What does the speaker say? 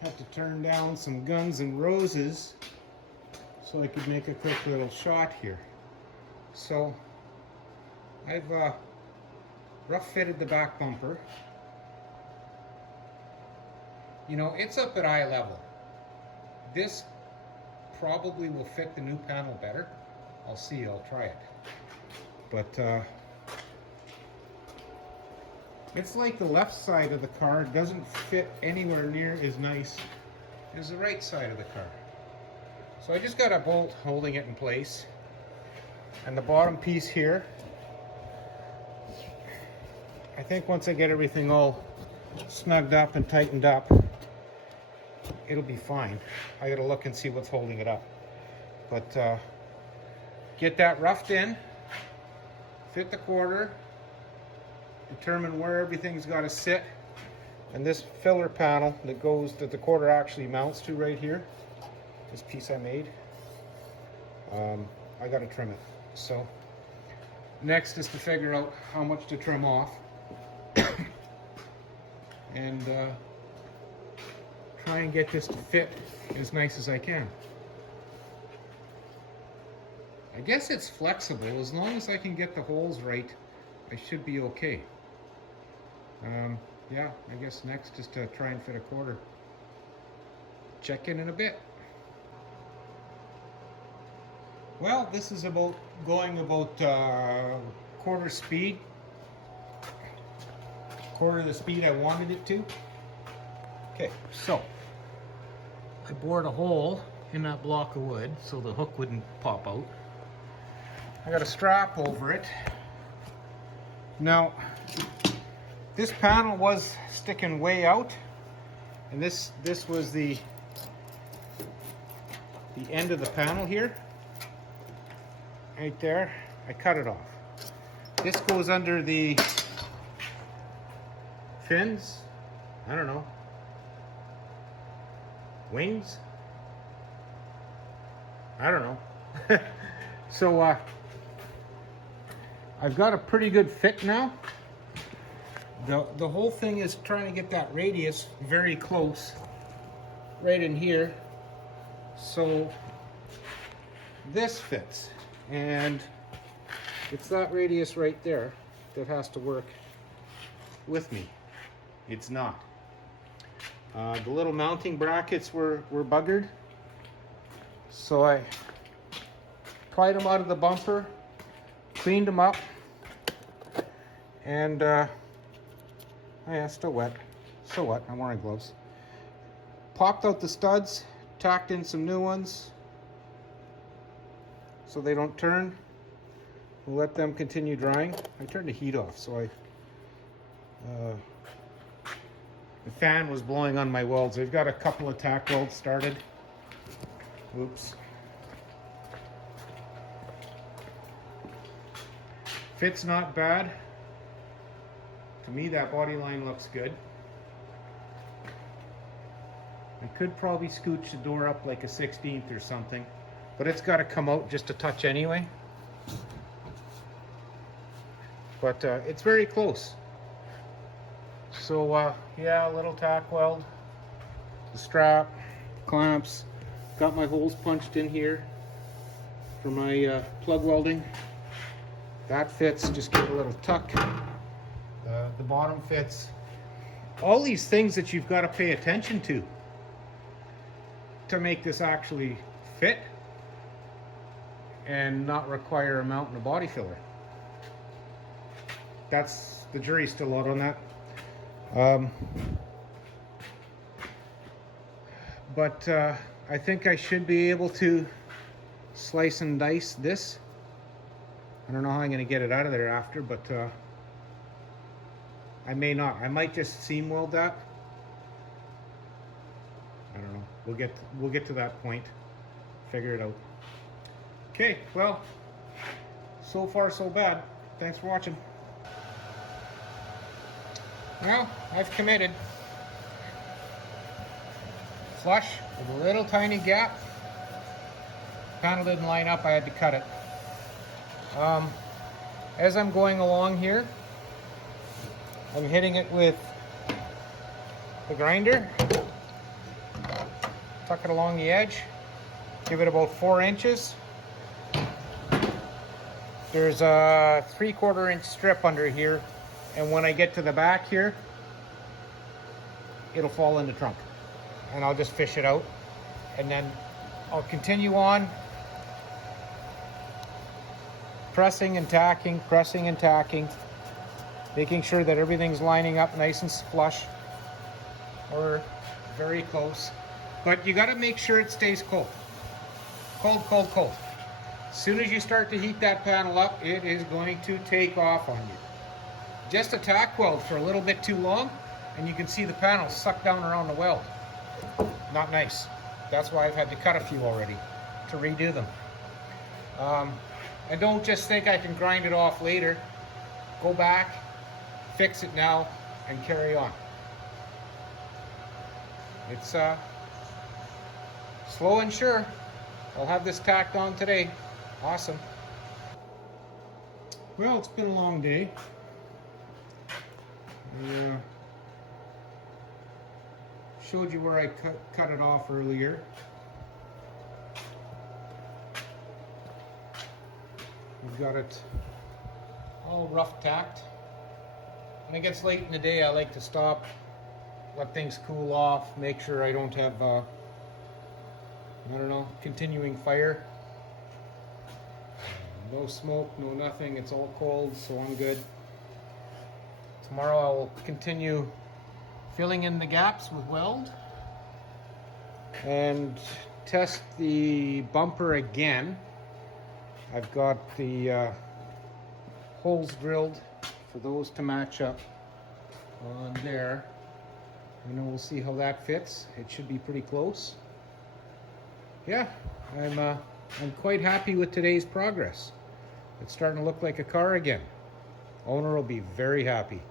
Had to turn down some Guns N' Roses so I could make a quick little shot here. So I've rough fitted the back bumper. You know, it's up at eye level. This probably will fit the new panel better. I'll see, I'll try it. But it's like the left side of the car doesn't fit anywhere near as nice as the right side of the car. So I just got a bolt holding it in place. And the bottom piece here, I think once I get everything all snugged up and tightened up, it'll be fine. I gotta look and see what's holding it up. But get that roughed in, fit the quarter, determine where everything's gotta sit, and this filler panel that the quarter actually mounts to right here, this piece I made, I gotta trim it. So next is to figure out how much to trim off and try and get this to fit as nice as I can. I guess it's flexible. As long as I can get the holes right, I should be okay. Yeah, I guess next is to try and fit a quarter. Check in a bit. Well, this is going about quarter speed. Quarter the speed I wanted it to. Okay, so I bored a hole in that block of wood so the hook wouldn't pop out. I got a strap over it. Now, this panel was sticking way out, and this was the end of the panel here. Right there, I cut it off. This goes under the fins, I don't know, wings? I don't know. So I've got a pretty good fit now. The whole thing is trying to get that radius very close, right in here, so this fits. And it's that radius right there that has to work with me. It's not. The little mounting brackets were buggered, so I pried them out of the bumper, cleaned them up, and oh yeah, still wet. So what? I'm wearing gloves. Popped out the studs, tacked in some new ones so they don't turn. We'll let them continue drying. I turned the heat off, so the fan was blowing on my welds. I've got a couple of tack welds started. Oops. Fit's not bad. To me, that body line looks good. I could probably scooch the door up like a 16th or something, but it's got to come out just a touch anyway. But it's very close. So yeah, a little tack weld, the strap, clamps, got my holes punched in here for my plug welding. That fits, just give it a little tuck. The bottom fits. All these things that you've got to pay attention to make this actually fit and not require a mount and a body filler. That's, the jury's still out on that. But I think I should be able to slice and dice this. I don't know how I'm going to get it out of there after, but I may not. I might just seam weld that. I don't know. We'll get to that point. Figure it out. Okay, well, so far so bad. Thanks for watching. Well, I've committed. Flush with a little tiny gap. Panel didn't line up, I had to cut it. As I'm going along here, I'm hitting it with the grinder, tuck it along the edge, give it about 4 inches. There's a 3/4 inch strip under here, and when I get to the back here, it'll fall in the trunk, and I'll just fish it out, and then I'll continue on pressing and tacking, making sure that everything's lining up nice and flush or very close. But you got to make sure it stays cold. Cold. As soon as you start to heat that panel up, it is going to take off on you. Just a tack weld for a little bit too long, and you can see the panel suck down around the weld. Not nice. That's why I've had to cut a few already to redo them. And don't just think I can grind it off later. Go back, fix it now, and carry on. It's slow and sure. I'll have this tacked on today. Awesome. Well, it's been a long day. I showed you where I cut it off earlier. We've got it all rough tacked. When it gets late in the day, I like to stop, let things cool off, make sure I don't have, continuing fire. No smoke, no nothing, it's all cold, so I'm good. Tomorrow I will continue filling in the gaps with weld and test the bumper again. I've got the holes drilled for those to match up on there. We'll see how that fits. It should be pretty close. Yeah, I'm quite happy with today's progress. It's starting to look like a car again. Owner will be very happy.